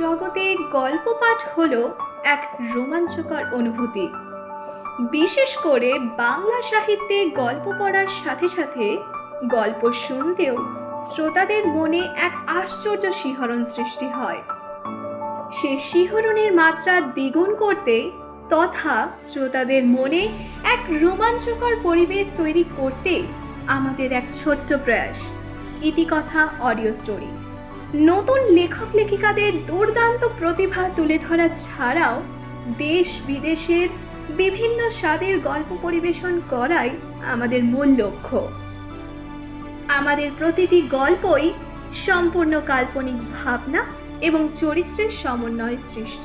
জগতে গল্প পাঠ হলো এক রোমাঞ্চকর অনুভূতি। বিশেষ করে বাংলা সাহিত্যে গল্প পড়ার সাথে সাথে গল্প শুনতেও শ্রোতাদের মনে এক আশ্চর্য শিহরণ সৃষ্টি হয়। সে শিহরণের মাত্রা দ্বিগুণ করতে তথা শ্রোতাদের মনে এক রোমাঞ্চকর পরিবেশ তৈরি করতে আমাদের এক ছোট্ট প্রয়াস, ইতিকথা অডিও স্টোরি। নতুন লেখক লেখিকাদের দুর্দান্ত প্রতিভা তুলে ধরা ছাড়াও দেশ বিদেশের বিভিন্ন স্বাদের গল্প পরিবেশন করাই আমাদের মূল লক্ষ্য। আমাদের প্রতিটি গল্পই সম্পূর্ণ কাল্পনিক ভাবনা এবং চরিত্রের সমন্বয়ে সৃষ্ট।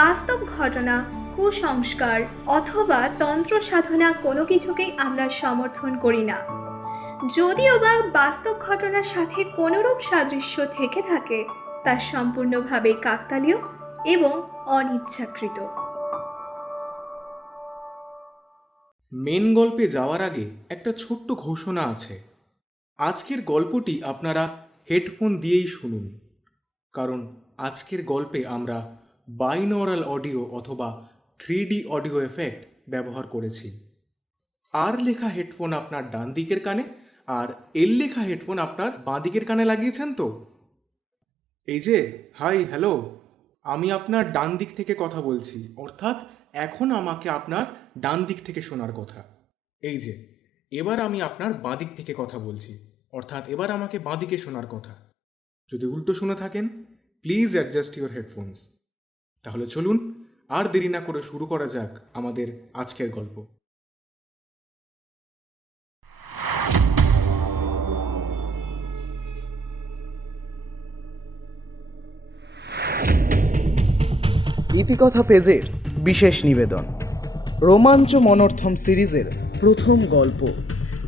বাস্তব ঘটনা, কুসংস্কার অথবা তন্ত্র সাধনা কোনো কিছুকেই আমরা সমর্থন করি না, যদিও বা বাস্তব ঘটনার সাথে কোনোরূপ সাদৃশ্য থেকে থাকে তা সম্পূর্ণভাবে কাকতালীয় এবং অনিচ্ছাকৃত। মেন গল্পে যাওয়ার আগে একটা ছোট্ট ঘোষণা আছে। আজকের গল্পটি আপনারা হেডফোন দিয়েই শুনুন, কারণ আজকের গল্পে আমরা বাইনোরাল অডিও অথবা 3D অডিও এফেক্ট ব্যবহার করেছি। আর লেখা হেডফোন আপনার ডান দিকের কানে আর এল লেখা হেডফোন আপনার বাঁ দিকের কানে লাগিয়েছেন তো? এই যে হাই হ্যালো, আমি আপনার ডান দিক থেকে কথা বলছি, অর্থাৎ এখন আমাকে আপনার ডান দিক থেকে শোনার কথা। এই যে এবার আমি আপনার বাঁ দিক থেকে কথা বলছি, অর্থাৎ এবার আমাকে বাঁ দিকে শোনার কথা। যদি উল্টো শুনে থাকেন প্লিজ অ্যাডজাস্ট ইউর হেডফোনস। তাহলে চলুন আর দেরি না করে শুরু করা যাক আমাদের আজকের গল্প। ইতিকথা পেজের বিশেষ নিবেদন, রোমাঞ্চ মনর্থম সিরিজের প্রথম গল্প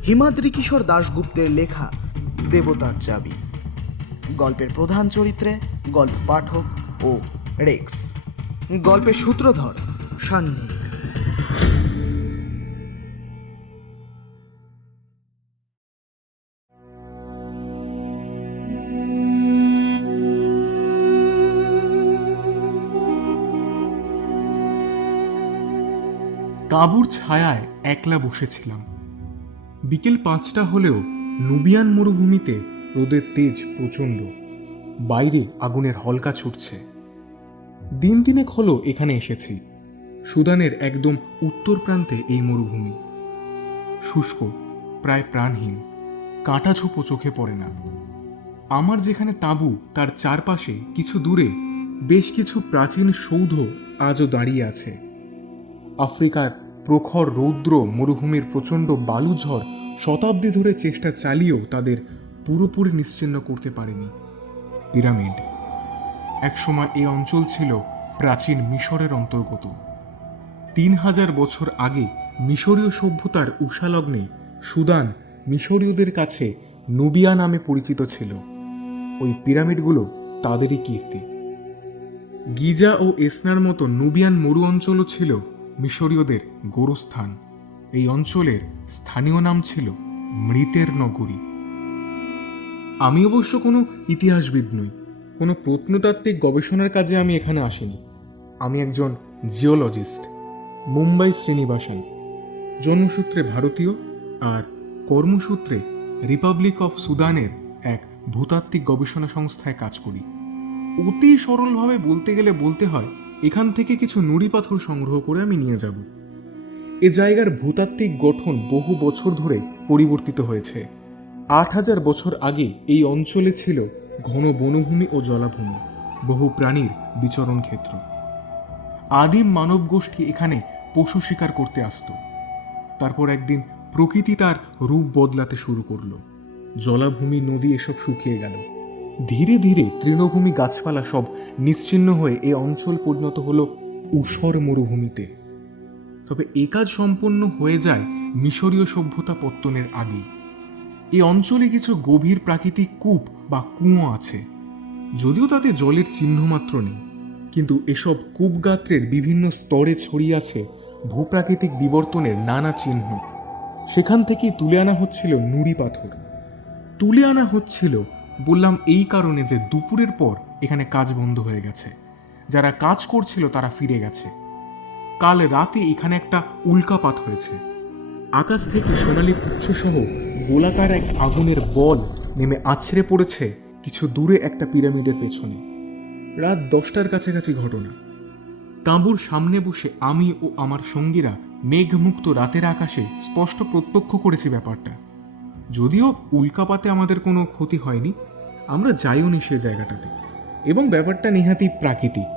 হিমাদ্রি কিশোর দাশগুপ্তের লেখা দেবতার চাবি। গল্পের প্রধান চরিত্রে গল্প পাঠক ও রেক্স, গল্পের সূত্রধর সান্নিক। তাঁবুর ছায়ায় একলা বসেছিলাম। বিকেল 5টা হলেও নুবিয়ান মরুভূমিতে রোদের তেজ প্রচণ্ড। বাইরে আগুনের হলকা ছুটছে। দিন তিনেক হলো এখানে এসেছি। সুদানের একদম উত্তর প্রান্তে এই মরুভূমি। শুষ্ক, প্রায় প্রাণহীন, কাঁটা ছোপো চোখে পড়ে না। আমার যেখানে তাঁবু তার চারপাশে কিছু দূরে বেশ কিছু প্রাচীন সৌধ আজও দাঁড়িয়ে আছে। আফ্রিকার প্রখর রৌদ্র মরুভূমির প্রচণ্ড বালুঝড় শতাব্দী ধরে চেষ্টা চালিয়েও তাদের পুরোপুরি নিশ্চিহ্ন করতে পারেনি। পিরামিড। একসময় এই অঞ্চল ছিল প্রাচীন মিশরের অন্তর্গত। 3000 বছর আগে মিশরীয় সভ্যতার উষালগ্নে সুদান মিশরীয়দের কাছে নুবিয়া নামে পরিচিত ছিল। ওই পিরামিডগুলো তাদেরই কীর্তি। গিজা ও এসনার মতো নুবিয়ান মরু অঞ্চলও ছিল মিশরীয়দের গোরস্থান। এই অঞ্চলের স্থানীয় নাম ছিল মৃতের নগরী। আমি অবশ্য কোনো ইতিহাসবিদ নই, কোনো প্রত্নতাত্ত্বিক গবেষণার কাজে আমি এখানে আসিনি। আমি একজন জিওলজিস্ট, মুম্বাই শ্রীনিবাসন। জন্মসূত্রে ভারতীয় আর কর্মসূত্রে রিপাবলিক অফ সুদানের এক ভূতাত্ত্বিক গবেষণা সংস্থায় কাজ করি। অতি সরলভাবে বলতে গেলে বলতে হয় এখান থেকে কিছু নুড়ি পাথর সংগ্রহ করে আমি নিয়ে যাব। এ জায়গার ভূতাত্ত্বিক গঠন বহু বছর ধরে পরিবর্তিত হয়েছে। 8000 বছর আগে এই অঞ্চলে ছিল ঘন বনভূমি ও জলাভূমি, বহু প্রাণীর বিচরণ ক্ষেত্র। আদিম মানব গোষ্ঠী এখানে পশু শিকার করতে আসত। তারপর একদিন প্রকৃতি তার রূপ বদলাতে শুরু করলো। জলাভূমি, নদী এসব শুকিয়ে গেল। ধীরে ধীরে তৃণভূমি, গাছপালা সব নিশ্চিহ্ন হয়ে এ অঞ্চল পরিণত হলো ঊষর মরুভূমিতে। তবে এ কাজ সম্পন্ন হয়ে যায় মিশরীয় সভ্যতা পত্তনের আগেই। এই অঞ্চলে কিছু গভীর প্রাকৃতিক কূপ বা কুঁয়ো আছে, যদিও তাতে জলের চিহ্ন মাত্র নেই। কিন্তু এসব কূপ গাত্রের বিভিন্ন স্তরে ছড়িয়ে আছে ভূপ্রাকৃতিক বিবর্তনের নানা চিহ্ন। সেখান থেকেই তুলে আনা হচ্ছিল নুড়ি পাথর। তুলে আনা হচ্ছিল বললাম এই কারণে যে দুপুরের পর এখানে কাজ বন্ধ হয়ে গেছে। যারা কাজ করছিল তারা ফিরে গেছে। কাল রাতে এখানে একটা উল্কাপাত হয়েছে। আকাশ থেকে সোনালি পুচ্ছসহ গোলাকার এক আগুনের বল নেমে আছড়ে পড়েছে কিছু দূরে একটা পিরামিডের পেছনে। রাত 10টার কাছাকাছি ঘটনা। তাঁবুর সামনে বসে আমি ও আমার সঙ্গীরা মেঘমুক্ত রাতের আকাশে স্পষ্ট প্রত্যক্ষ করেছি ব্যাপারটা। যদিও উল্কাপাতে আমাদের কোনো ক্ষতি হয়নি, আমরা যাইও নি সে জায়গাটাতে, এবং ব্যাপারটা নেহাতি প্রাকৃতিক।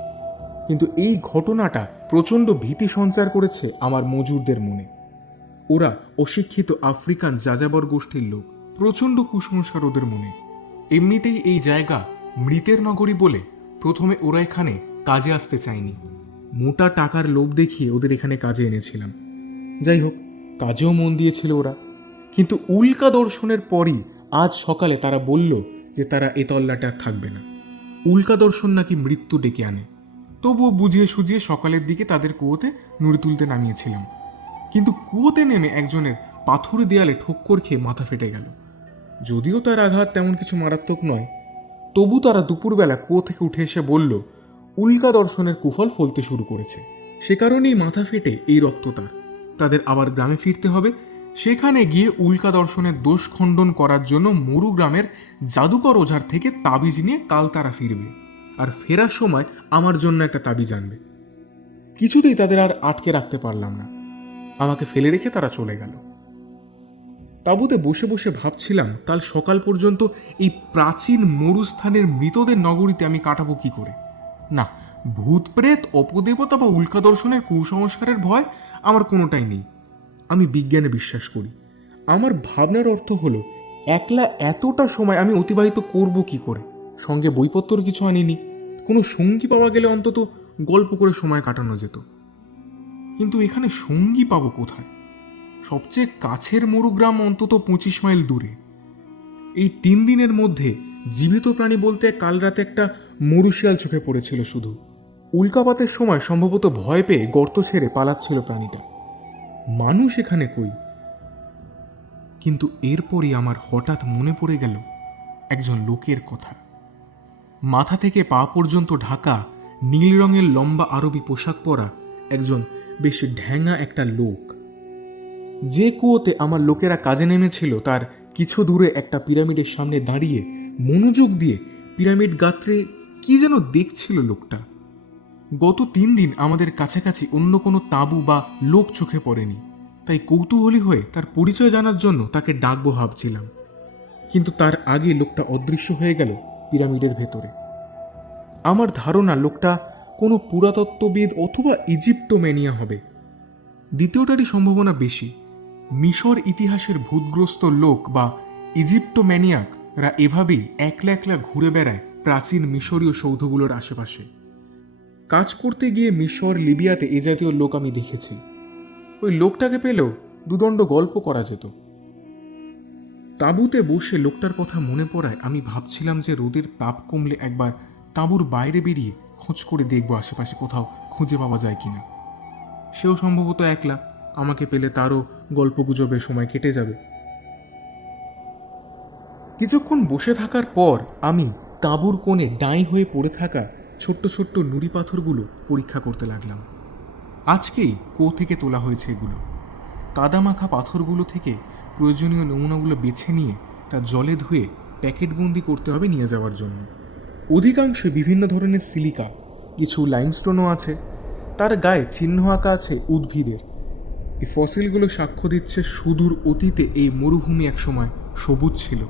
কিন্তু এই ঘটনাটা প্রচণ্ড ভীতি সঞ্চার করেছে আমার মজুরদের মনে। ওরা অশিক্ষিত আফ্রিকান যাযাবর গোষ্ঠীর লোক, প্রচণ্ড কুসংস্কার ওদের মনে। এমনিতেই এই জায়গা মৃতের নগরী বলে প্রথমে ওরা এখানে কাজে আসতে চায়নি। মোটা টাকার লোভ দেখিয়ে ওদের এখানে কাজে এনেছিলাম। যাই হোক, কাজেও মন দিয়েছিল ওরা। কিন্তু উল্কা দর্শনের পরই আজ সকালে তারা বলল যে তারা এ তল্লাটে আর থাকবে না। উল্কা দর্শন নাকি মৃত্যু ডেকে আনে। তবুও বুঝিয়ে সুঝিয়ে সকালের দিকে তাদের কুয়োতে নুড়ি তুলতে নামিয়েছিলাম। কিন্তু কুয়োতে নেমে একজনের পাথুরে দেয়ালে ঠোক্কর খেয়ে মাথা ফেটে গেল। যদিও তার আঘাত তেমন কিছু মারাত্মক নয়, তবু তারা দুপুরবেলা কুয়ো থেকে উঠে এসে বলল উল্কা দর্শনের কুফল ফলতে শুরু করেছে। সে কারণেই মাথা ফেটে এই রক্ততার। তাদের আবার গ্রামে ফিরতে হবে। সেখানে গিয়ে উল্কা দর্শনের দোষ খণ্ডন করার জন্য মরু গ্রামের জাদুকর ওঝার থেকে তাবিজ নিয়ে কাল তারা ফিরবে, আর ফেরার সময় আমার জন্য একটা তাবিজ আনবে। কিছুতেই তাদের আর আটকে রাখতে পারলাম না। আমাকে ফেলে রেখে তারা চলে গেল। তাঁবুতে বসে বসে ভাবছিলাম কাল সকাল পর্যন্ত এই প্রাচীন মরুস্থানের মৃতদের নগরীতে আমি কাটাবো কি করে। না, ভূত প্রেত, অপদেবতা বা উল্কা দর্শনের কুসংস্কারের ভয় আমার কোনোটাই নেই। আমি বিজ্ঞানে বিশ্বাস করি। আমার ভাবনার অর্থ হলো একলা এতটা সময় আমি অতিবাহিত করব কি করে। সঙ্গে বইপত্র কিছু আনিনি। কোনো সঙ্গী পাওয়া গেলে অন্তত গল্প করে সময় কাটানো যেত। কিন্তু এখানে সঙ্গী পাবো কোথায়? সবচেয়ে কাছের মরুগ্রাম অন্তত 25 মাইল দূরে। এই 3 দিনের মধ্যে জীবিত প্রাণী বলতে কাল রাতে একটা মরুশিয়াল চোখে পড়েছিল শুধু। উল্কাপাতের সময় সম্ভবত ভয় পেয়ে গর্ত ছেড়ে পালাচ্ছিল প্রাণীটা। মানুষ এখানে কই? কিন্তু এরপরই আমার হঠাৎ মনে পড়ে গেল একজন লোকের কথা। মাথা থেকে পা পর্যন্ত ঢাকা, নীল রঙের লম্বা আরবি পোশাক পরা একজন বেশ ঢ্যাঙা একটা লোক। যে কুয়োতে আমার লোকেরা কাজে নেমেছিল তার কিছু দূরে একটা পিরামিডের সামনে দাঁড়িয়ে মনোযোগ দিয়ে পিরামিড গাত্রে কি যেন দেখছিল লোকটা। গত 3 দিন আমাদের কাছাকাছি অন্য কোনো তাঁবু বা লোক চোখে পড়েনি, তাই কৌতূহলী হয়ে তার পরিচয় জানার জন্য তাকে ডাকবো ভাবছিলাম। কিন্তু তার আগে লোকটা অদৃশ্য হয়ে গেল পিরামিডের ভেতরে। আমার ধারণা লোকটা কোনো পুরাতত্ত্ববিদ অথবা ইজিপ্টোম্যানিয়া হবে। দ্বিতীয়টারই সম্ভাবনা বেশি। মিশর ইতিহাসের ভূতগ্রস্ত লোক বা ইজিপ্টোম্যানিয়াকরা এভাবেই একলা একলা ঘুরে বেড়ায় প্রাচীন মিশরীয় সৌধগুলোর আশেপাশে। কাজ করতে গিয়ে মিশর, লিবিয়াতে এ জাতীয় লোক আমি দেখেছি। ওই লোকটাকে পেলেও দুদণ্ড গল্প করা যেত। তাঁবুতে বসে লোকটার কথা মনে পড়ায় আমি ভাবছিলাম যে রোদের তাপ কমলে একবার তাঁবুর বাইরে বেরিয়ে খোঁজ করে দেখবো আশেপাশে কোথাও খুঁজে পাওয়া যায় কিনা। সেও সম্ভবত একলা, আমাকে পেলে তারও গল্পগুজবে সময় কেটে যাবে। কিছুক্ষণ বসে থাকার পর আমি তাঁবুর কোণে ডাঁই হয়ে পড়ে থাকা ছোট্ট ছোট্ট নুড়ি পাথরগুলো পরীক্ষা করতে লাগলাম। আজকেই কুয়ো থেকে তোলা হয়েছে এগুলো। কাদামাখা পাথরগুলো থেকে প্রয়োজনীয় নমুনাগুলো বেছে নিয়ে তা জলে ধুয়ে প্যাকেটবন্দি করতে হবে নিয়ে যাওয়ার জন্য। অধিকাংশ বিভিন্ন ধরনের সিলিকা, কিছু লাইমস্টোনও আছে। তার গায়ে চিহ্ন আঁকা আছে উদ্ভিদের। এই ফসিলগুলো সাক্ষ্য দিচ্ছে সুদূর অতীতে এই মরুভূমি একসময় সবুজ ছিল।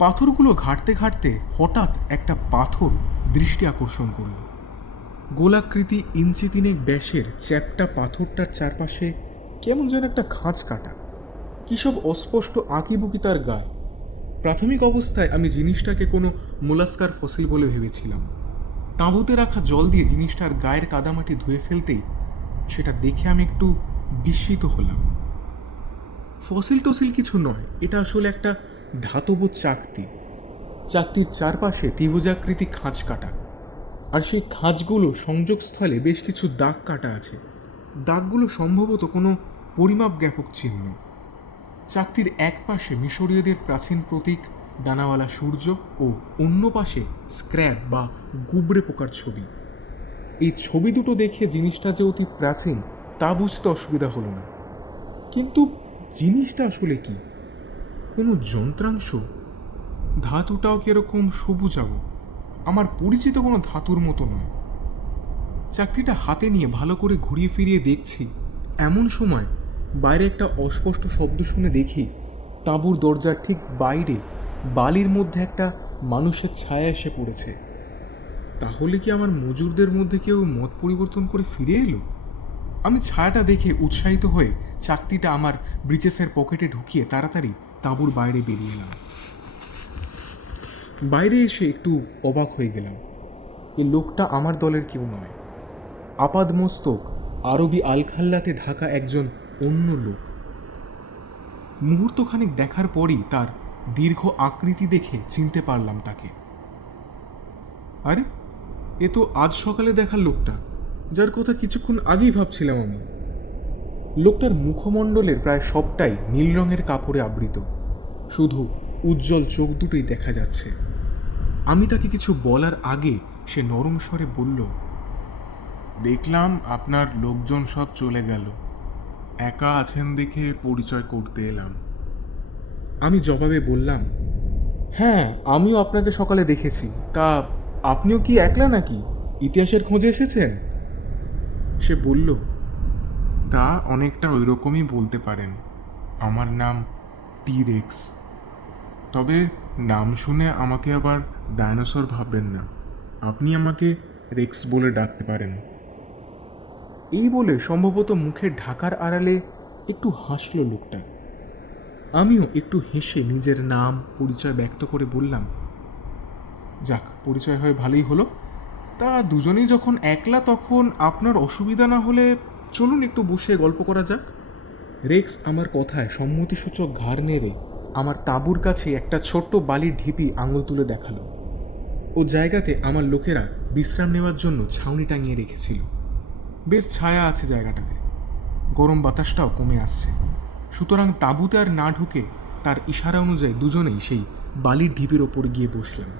পাথরগুলো ঘাঁটতে ঘাঁটতে হঠাৎ একটা পাথর দৃষ্টি আকর্ষণ করল। গোলাকৃতি 3 ইঞ্চি ব্যাসের চ্যাপ্টা পাথরটার চারপাশে কেমন যেন একটা খাঁজ কাটা, কী সব অস্পষ্ট আঁকিবুকি তার গায়ে। প্রাথমিক অবস্থায় আমি জিনিসটাকে কোনো মোলাস্কার ফসিল বলে ভেবেছিলাম। তাঁবুতে রাখা জল দিয়ে জিনিসটার গায়ের কাদামাটি ধুয়ে ফেলতেই সেটা দেখে আমি একটু বিস্মিত হলাম। ফসিল টসিল কিছু নয়, এটা আসলে একটা ধাতব চাকতি। চাকতির চারপাশে ত্রিভুজাকৃতি খাঁজ কাটা, আর সেই খাঁজগুলো সংযোগস্থলে বেশ কিছু দাগ কাটা আছে। দাগগুলো সম্ভবত কোনো পরিমাপ জ্ঞাপক চিহ্ন। চাকতির এক পাশে মিশরীয়দের প্রাচীন প্রতীক ডানাওয়ালা সূর্য ও অন্য পাশে স্ক্র্যাব বা গুবরে পোকার ছবি। এই ছবি দুটো দেখে জিনিসটা যে অতি প্রাচীন তা বুঝতে অসুবিধা হলো না, কিন্তু জিনিসটা আসলে কি? কোনো যন্ত্রাংশ? ধাতুটাও কিরকম সবুজাবো, আমার পরিচিত কোনো ধাতুর মতো নয়। চাকরিটা হাতে নিয়ে ভালো করে ঘুরিয়ে ফিরিয়ে দেখছি, এমন সময় বাইরে একটা অস্পষ্ট শব্দ শুনে দেখি তাঁবুর দরজার ঠিক বাইরে বালির মধ্যে একটা মানুষের ছায়া এসে পড়েছে। তাহলে কি আমার মজুরদের মধ্যে কেউ মত পরিবর্তন করে ফিরে এলো? আমি ছায়াটা দেখে উৎসাহিত হয়ে চাকতিটা আমার ব্রিচেসের পকেটে ঢুকিয়ে তাড়াতাড়ি তাঁবুর বাইরে বেরিয়ে এলাম। বাইরে এসে একটু অবাক হয়ে গেলাম। এই লোকটা আমার দলের কেউ নয়, আপাদমস্তক আরবি আলখাল্লাতে ঢাকা একজন অন্য লোক। মুহূর্তখানিক দেখার পরই তার দীর্ঘ আকৃতি দেখে চিনতে পারলাম তাকে। আরে, এ তো আজ সকালে দেখার লোকটা, যার কথা কিছুক্ষণ আগেই ভাবছিলাম আমি। লোকটার মুখমণ্ডলের প্রায় সবটাই নীল রঙের কাপড়ে আবৃত, শুধু উজ্জ্বল চোখ দুটোই দেখা যাচ্ছে। আমি তাকে কিছু বলার আগে সে নরম স্বরে বলল, দেখলাম আপনার লোকজন সব চলে গেল, একা আছেন দেখে পরিচয় করতে এলাম। আমি জবাবে বললাম, হ্যাঁ, আমিও আপনাকে সকালে দেখেছি। তা আপনিও কি একলা নাকি? ইতিহাসের খোঁজে এসেছেন? সে বলল, তা অনেকটা ওই রকমই বলতে পারেন। আমার নাম টি-রেক্স। তবে নাম শুনে আমাকে আবার ডাইনোসর ভাববেন না, আপনি আমাকে রেক্স বলে ডাকতে পারেন। এই বলে সম্ভবত মুখের ঢাকার আড়ালে একটু হাসল লোকটা। আমিও একটু হেসে নিজের নাম পরিচয় ব্যক্ত করে বললাম, যাক, পরিচয় হয়ে ভালোই হলো। তা দুজনেই যখন একলা, তখন আপনার অসুবিধা না হলে চলুন একটু বসে গল্প করা যাক। রেক্স আমার কথায় সম্মতিসূচক ঘাড় নেড়ে আমার তাঁবুর কাছে একটা ছোট্ট বালির ঢিপি আঙুল তুলে দেখালো। ও জায়গাতে আমার লোকেরা বিশ্রাম নেওয়ার জন্য ছাউনি টাঙিয়ে রেখেছিল। বেশ ছায়া আছে জায়গাটাতে, গরম বাতাসটাও কমে আসছে। সুতরাং তাঁবুতে আর না ঢুকে তার ইশারা অনুযায়ী দুজনেই সেই বালির ঢিপির ওপর গিয়ে বসলাম।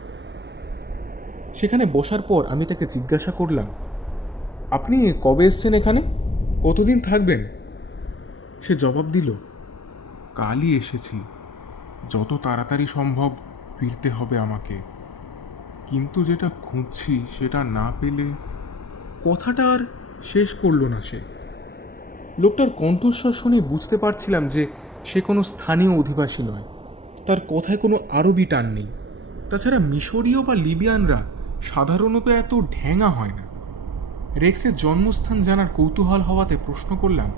সেখানে বসার পর আমি তাকে জিজ্ঞাসা করলাম, আপনি কবে এসছেন এখানে? কতদিন থাকবেন? সে জবাব দিল, কালই এসেছি, যত তাড়াতাড়ি সম্ভব ফিরতে হবে আমাকে, কিন্তু যেটা খুঁজছি সেটা না পেলে। কথাটা আর শেষ করলো না সে। লোকটার কণ্ঠস্বর শুনে বুঝতে পারছিলাম যে সে কোনো স্থানীয় অধিবাসী নয়, তার কথায় কোনো আরবি টান নেই। তাছাড়া মিশরীয় বা লিবিয়ানরা সাধারণত এত ঢ্যাঙা হয় না। রেক্সের জন্মস্থান জানার কৌতূহল হওয়াতে প্রশ্ন করলাম,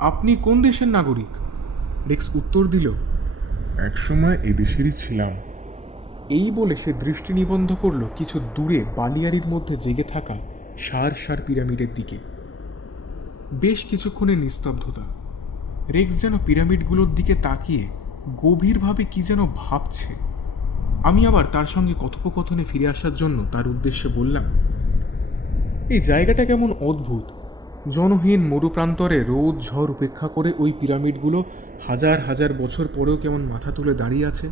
আপনি কোন দেশের নাগরিক? রেক্স উত্তর দিল, একসময় এদেশেরই ছিলাম। এই বলে সে দৃষ্টি নিবন্ধ করল কিছু দূরে বালিয়াড়ির মধ্যে জেগে থাকা সার সার পিরামিডের দিকে। বেশ কিছুক্ষণের নিস্তব্ধতা। রেক্স যেন পিরামিডগুলোর দিকে তাকিয়ে গভীরভাবে কি যেন ভাবছে। আমি আবার তার সঙ্গে কথোপকথনে ফিরে আসার জন্য তার উদ্দেশ্যে বললাম, এই জায়গাটা কেমন অদ্ভুত। জনহীন মরুপ্রান্তরে রোদ ঝড় উপেক্ষা করে ওই পিরামিডগুলো হাজার হাজার বছর পরেও কেমন মাথা তুলে দাঁড়িয়ে আছে।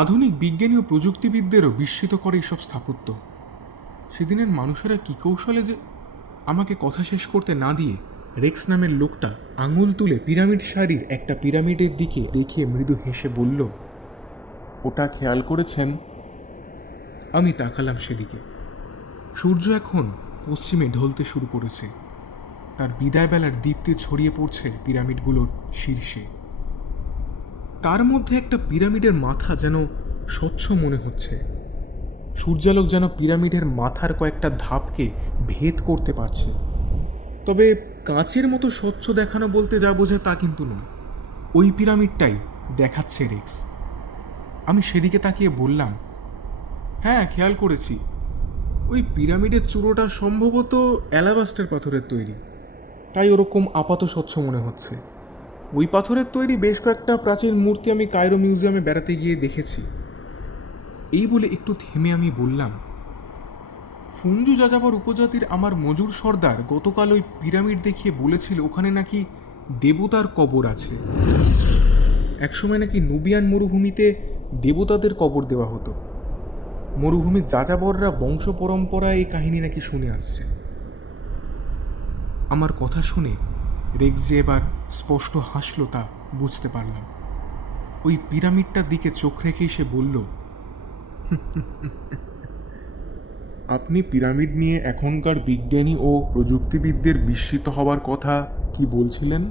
আধুনিক বিজ্ঞানী ও প্রযুক্তিবিদদেরও বিস্মিত করে এইসব স্থাপত্য। সেদিনের মানুষেরা কী কৌশলে যে। আমাকে কথা শেষ করতে না দিয়ে রেক্স নামের লোকটা আঙুল তুলে পিরামিড সারির একটা পিরামিডের দিকে দেখিয়ে মৃদু হেসে বলল, ওটা খেয়াল করেছেন? আমি তাকালাম সেদিকে। সূর্য এখন পশ্চিমে ঢলতে শুরু করেছে, তার বিদায়বেলার দীপ্তি ছড়িয়ে পড়ছে পিরামিডগুলোর শীর্ষে। তার মধ্যে একটা পিরামিডের মাথা যেন স্বচ্ছ মনে হচ্ছে। সূর্যালোক যেন পিরামিডের মাথার কয়েকটা ধাপকে ভেদ করতে পারছে। তবে কাঁচের মতো স্বচ্ছ দেখানো বলতে যা বোঝে তা কিন্তু নয়। ওই পিরামিডটাই দেখাচ্ছে রেক্স। আমি সেদিকে তাকিয়ে বললাম, হ্যাঁ, খেয়াল করেছি। ওই পিরামিডের চূড়োটা সম্ভবত অ্যালাবাস্টার পাথরের তৈরি, তাই ওরকম আপাত স্বচ্ছ মনে হচ্ছে। ওই পাথরের তৈরি বেশ কয়েকটা প্রাচীন মূর্তি আমি কায়রো মিউজিয়ামে বেড়াতে গিয়ে দেখেছি। এই বলে একটু থেমে আমি বললাম, ফুঞ্জু যাযাবর উপজাতির আমার মজুর সর্দার গতকাল ওই পিরামিড দেখিয়ে বলেছিল ওখানে নাকি দেবতার কবর আছে। একসময় নাকি নুবিয়ান মরুভূমিতে দেবতাদের কবর দেওয়া হতো। মরুভূমির যাযাবররা বংশ পরম্পরায় এই কাহিনী নাকি শুনে আসছে। আমার কথা শুনে রেক্স যে এবার স্পষ্ট হাসল তা বুঝতে পারলাম। ওই পিরামিডটার দিকে চোখ রেখেই সে বলল, আপনি পিরামিড নিয়ে এখনকার বিজ্ঞানী ও প্রযুক্তিবিদদের বিস্মিত হবার কথা কি বলছিলেন?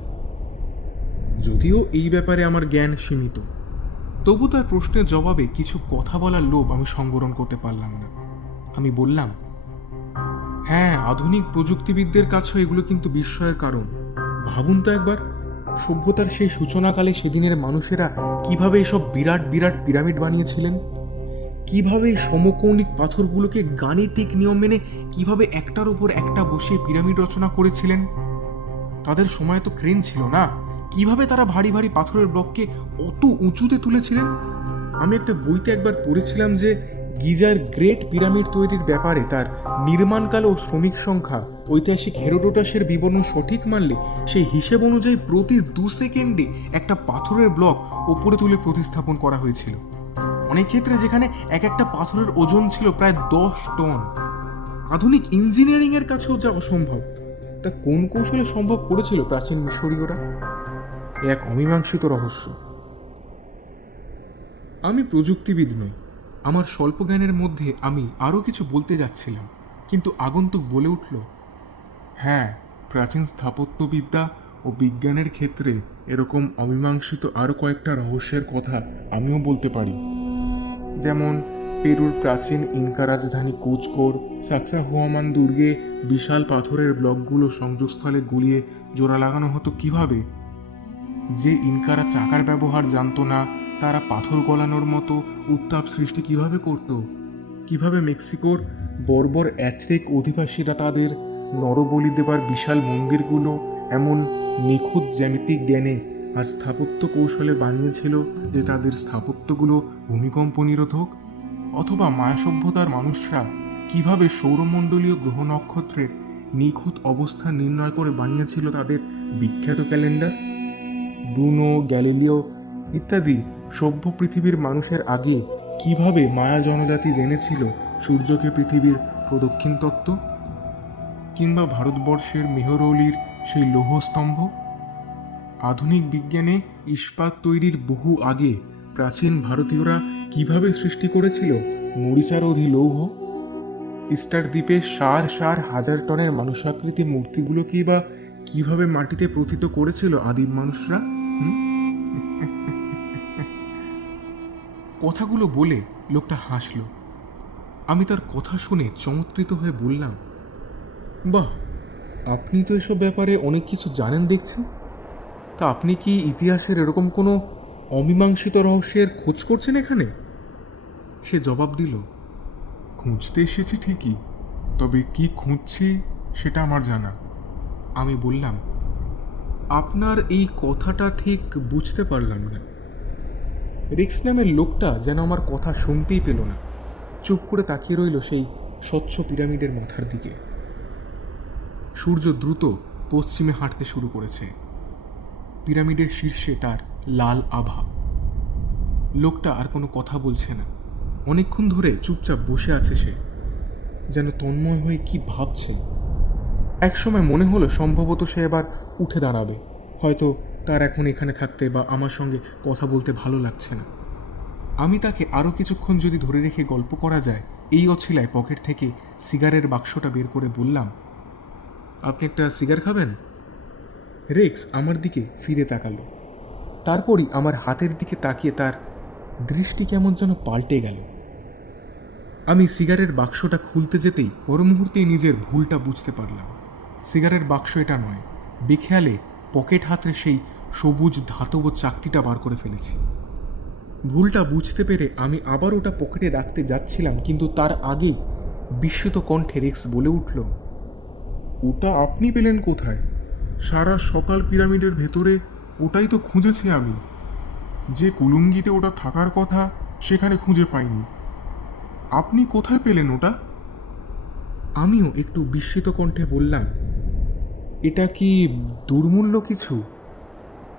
যদিও এই ব্যাপারে আমার জ্ঞান সীমিত, তবু তার প্রশ্নের জবাবে কিছু কথা বলার লোভ আমি সংবরণ করতে পারলাম না। আমি বললাম, হ্যাঁ, আধুনিক প্রযুক্তিবিদদের কাছেও এগুলো কিন্তু বিস্ময়ের কারণ। ভাবুন তো একবার, সভ্যতার সেই সূচনাকালে সেদিনের মানুষেরা কিভাবে এসব বিরাট বিরাট পিরামিড বানিয়েছিলেন, কিভাবে এই সমকৌণিক পাথরগুলোকে গাণিতিক নিয়ম মেনে কিভাবে একটার উপর একটা বসিয়ে পিরামিড রচনা করেছিলেন। তাদের সময় তো ক্রেন ছিল না, কিভাবে তারা ভারী ভারী পাথরের ব্লককে অত উঁচুতে তুলেছিলেন। আমি একটা বইতে একবার পড়েছিলাম যে গিজার গ্রেট পিরামিড তৈরির ব্যাপারে তার নির্মাণকাল ও শ্রমিক সংখ্যা ঐতিহাসিক হেরোডোটাসের বিবরণ সঠিক মানলে সেই হিসেব অনুযায়ী প্রতি 2 সেকেন্ডে একটা পাথরের ব্লক ওপরে তুলে প্রতিস্থাপন করা হয়েছিল। অনেক ক্ষেত্রে যেখানে এক একটা পাথরের ওজন ছিল প্রায় 10 টন। আধুনিক ইঞ্জিনিয়ারিং এর কাছেও যা অসম্ভব, তা কোন কৌশলে সম্ভব করেছিল প্রাচীন মিশরীয়রা? এক অমীমাংসিত রহস্য। আমি প্রযুক্তিবিদ নই। আমার স্বল্প জ্ঞানের মধ্যে আমি আরও কিছু বলতে যাচ্ছিলাম, কিন্তু আগন্তুক বলে উঠল, হ্যাঁ, প্রাচীন স্থাপত্যবিদ্যা ও বিজ্ঞানের ক্ষেত্রে এরকম অমীমাংসিত আরও কয়েকটা রহস্যের কথা আমিও বলতে পারি। যেমন পেরুর প্রাচীন ইনকা রাজধানী কুচকোর সাক্সাহুয়ামান দুর্গে বিশাল পাথরের ব্লকগুলো সংযোগস্থলে গুলিয়ে জোড়া লাগানো হতো কিভাবে? যে ইনকারা চাকার ব্যবহার জানতো না, তারা পাথর গলানোর মতো উত্তাপ সৃষ্টি কিভাবে করত? কিভাবে মেক্সিকোর বর্বর অ্যাচটেক অধিবাসীরা তাদের নরবলি দেবার বিশাল মন্দিরগুলো এমন নিখুঁত জ্যামিতিক জ্ঞানে আর স্থাপত্য কৌশলে বানিয়েছিল যে তাদের স্থাপত্যগুলো ভূমিকম্প নিরোধক? অথবা মায়া সভ্যতার মানুষরা কিভাবে সৌরমণ্ডলীয় গ্রহ নক্ষত্রের নিখুঁত অবস্থান নির্ণয় করে বানিয়েছিল তাদের বিখ্যাত ক্যালেন্ডার? ব্রুনো, গ্যালিলিও ইত্যাদি সভ্য পৃথিবীর মানুষের আগে কিভাবে মায়া জনজাতি জেনেছিল সূর্যকে পৃথিবীর প্রদক্ষিণ তত্ত্ব? কিংবা ভারতবর্ষের মেহরৌলির সেই লৌহস্তম্ভ? আধুনিক বিজ্ঞানে ইস্পাত তৈরির বহু আগে প্রাচীন ভারতীয়রা কিভাবে সৃষ্টি করেছিল মরিচারোধী লৌহ? ইস্টার দ্বীপে সার সার হাজার টনের মানুষাকৃতি মূর্তিগুলোকেই বা কিভাবে মাটিতে প্রথিত করেছিল আদিম মানুষরা? কথাগুলো বলে লোকটা হাসল। আমি তার কথা শুনে চমৎকৃত হয়ে বললাম, বাহ, আপনি তো এসব ব্যাপারে অনেক কিছু জানেন দেখছি। তা আপনি কি ইতিহাসের এরকম কোনো অমীমাংসিত রহস্যের খোঁজ করছেন এখানে? সে জবাব দিল, খুঁজতে এসেছি ঠিকই, তবে কি খুঁজছি সেটা আমার জানা। আমি বললাম, আপনার এই কথাটা ঠিক বুঝতে পারলাম না। রিক্স নামের লোকটা যেন আমার কথা শুনতেই পেল না, চুপ করে তাকিয়ে রইল সেই স্বচ্ছ পিরামিডের মাথার দিকে। সূর্য দ্রুত পশ্চিমে হাঁটতে শুরু করেছে। পিরামিডের শীর্ষে তার লাল আভা। লোকটা আর কোনো কথা বলছে না। অনেকক্ষণ ধরে চুপচাপ বসে আছে সে, যেন তন্ময় হয়ে কি ভাবছে। একসময় মনে হলো সম্ভবত সে এবার উঠে দাঁড়াবে, হয়তো তার এখন এখানে থাকতে বা আমার সঙ্গে কথা বলতে ভালো লাগছে না। আমি তাকে আরও কিছুক্ষণ যদি ধরে রেখে গল্প করা যায় এই অছিলায় পকেট থেকে সিগারের বাক্সটা বের করে বললাম, আপনি একটা সিগার খাবেন? রেক্স আমার দিকে ফিরে তাকালো। তারপরই আমার হাতের দিকে তাকিয়ে তার দৃষ্টি কেমন যেন পাল্টে গেল। আমি সিগারের বাক্সটা খুলতে যেতেই পর মুহূর্তেই নিজের ভুলটা বুঝতে পারলাম। সিগারের বাক্স এটা নয়, বেখেয়ালে পকেট হাতে সেই সবুজ ধাতব চাকতিটা বার করে ফেলেছি। ভুলটা বুঝতে পেরে আমি আবার ওটা পকেটে রাখতে যাচ্ছিলাম, কিন্তু তার আগেই বিস্মিত কণ্ঠে রেক্স বলে উঠল, ওটা আপনি পেলেন কোথায়? সারা সকাল পিরামিডের ভেতরে ওটাই তো খুঁজেছি আমি। যে কুলুঙ্গিতে ওটা থাকার কথা সেখানে খুঁজে পাইনি। আপনি কোথায় পেলেন ওটা? আমিও একটু বিস্মিত কণ্ঠে বললাম, এটা কি দুর্মূল্য কিছু?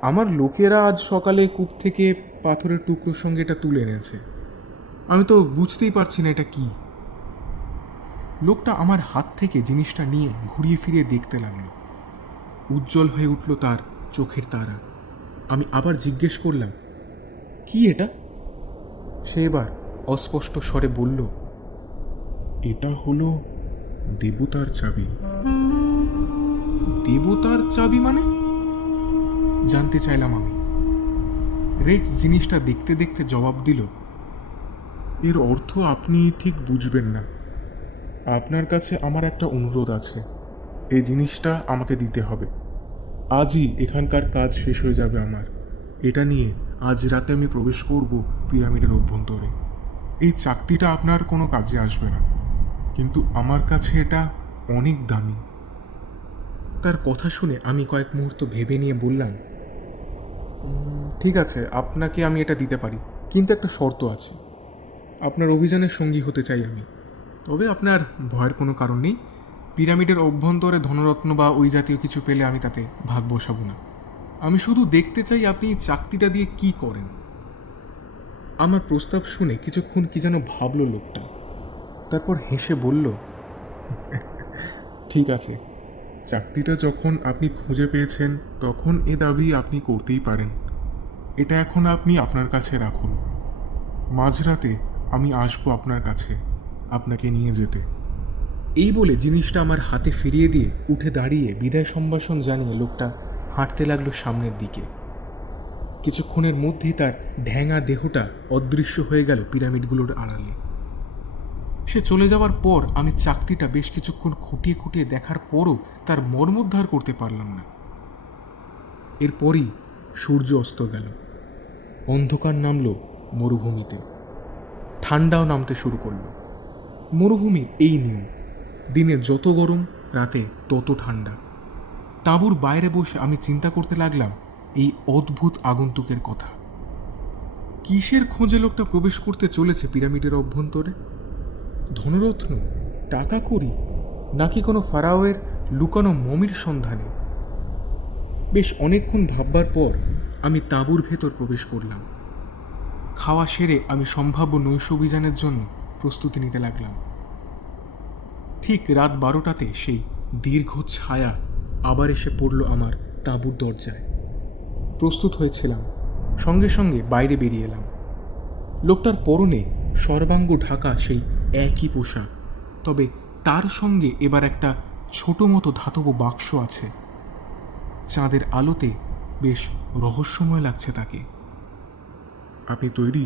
আমার লোকেরা আজ সকালে কূপ থেকে পাথরের টুকরোর সঙ্গে এটা তুলে এনেছে। আমি তো বুঝতেই পারছি না এটা কি। লোকটা আমার হাত থেকে জিনিসটা নিয়ে ঘুরিয়ে ফিরিয়ে দেখতে লাগলো। উজ্জ্বল হয়ে উঠল তার চোখের তারা। আমি আবার জিজ্ঞেস করলাম, কি এটা? সে এবার অস্পষ্ট স্বরে বলল, এটা হলো দেবতার চাবি। দেবতার চাবি মানে? জানতে চাইলাম আমি। রেক্স জিনিসটা দেখতে দেখতে জবাব দিল, এর অর্থ আপনি ঠিক বুঝবেন না। আপনার কাছে আমার একটা অনুরোধ আছে। এই জিনিসটা আমাকে দিতে হবে। আজই এখানকার কাজ শেষ হয়ে যাবে আমার। এটা নিয়ে আজ রাতে আমি প্রবেশ করব পিরামিডের অভ্যন্তরে। এই চাকতিটা আপনার কোনো কাজে আসবে না, কিন্তু আমার কাছে এটা অনেক দামি। তার কথা শুনে আমি কয়েক মুহূর্ত ভেবে নিয়ে বললাম, ঠিক আছে, আপনাকে আমি এটা দিতে পারি, কিন্তু একটা শর্ত আছে। আপনার অভিযানের সঙ্গী হতে চাই আমি। তবে আপনার ভয়ের কোনো কারণ নেই। পিরামিডের অভ্যন্তরে ধনরত্ন বা ওই জাতীয় কিছু পেলে আমি তাতে ভাগ বসাবো না। আমি শুধু দেখতে চাই আপনি চাকতিটা দিয়ে কি করেন। আমার প্রস্তাব শুনে কিছুক্ষণ কি যেন ভাবল লোকটা, তারপর হেসে বলল, ঠিক আছে, চাকতিটা যখন আপনি খুঁজে পেয়েছেন তখন এ দাবি আপনি করতেই পারেন। এটা এখন আপনি আপনার কাছে রাখুন। মাঝরাতে আমি আসবো আপনার কাছে আপনাকে নিয়ে যেতে। এই বলে জিনিসটা আমার হাতে ফিরিয়ে দিয়ে উঠে দাঁড়িয়ে বিদায় সম্ভাষণ জানিয়ে লোকটা হাঁটতে লাগলো সামনের দিকে। কিছুক্ষণের মধ্যেই তার ঢ্যাঙা দেহটা অদৃশ্য হয়ে গেল পিরামিডগুলোর আড়ালে। সে চলে যাওয়ার পর আমি চাকতিটা বেশ কিছুক্ষণ খুঁটিয়ে খুঁটিয়ে দেখার পরও তার মর্মোদ্ধার করতে পারলাম না। এরপরই সূর্য অস্ত গেল। অন্ধকার নামলো মরুভূমিতে। ঠান্ডাও নামতে শুরু করলো। মরুভূমির এই নিয়ম, দিনে যত গরম, রাতে তত ঠান্ডা। তাঁবুর বাইরে বসে আমি চিন্তা করতে লাগলাম এই অদ্ভুত আগন্তুকের কথা। কিসের খোঁজে লোকটা প্রবেশ করতে চলেছে পিরামিডের অভ্যন্তরে? ধনরত্ন, টাকা কড়ি, নাকি কোনো ফারাওয়ের লুকানো মমির সন্ধানে? বেশ অনেকক্ষণ ভাববার পর আমি তাঁবুর ভেতর প্রবেশ করলাম। খাওয়া সেরে আমি সম্ভাব্য নৈশ অভিযানের জন্য প্রস্তুতি নিতে লাগলাম। ঠিক রাত 12টাতে সেই দীর্ঘ ছায়া আবার এসে পড়ল আমার তাঁবুর দরজায়। প্রস্তুত হয়েছিলাম, সঙ্গে সঙ্গে বাইরে বেরিয়ে এলাম। লোকটার পরনে সর্বাঙ্গ ঢাকা সেই একই পোশাক, তবে তার সঙ্গে এবার একটা ছোট মতো ধাতব বাক্স আছে। চাঁদের আলোতে বেশ রহস্যময় লাগছে তাকে। আপনি তৈরি?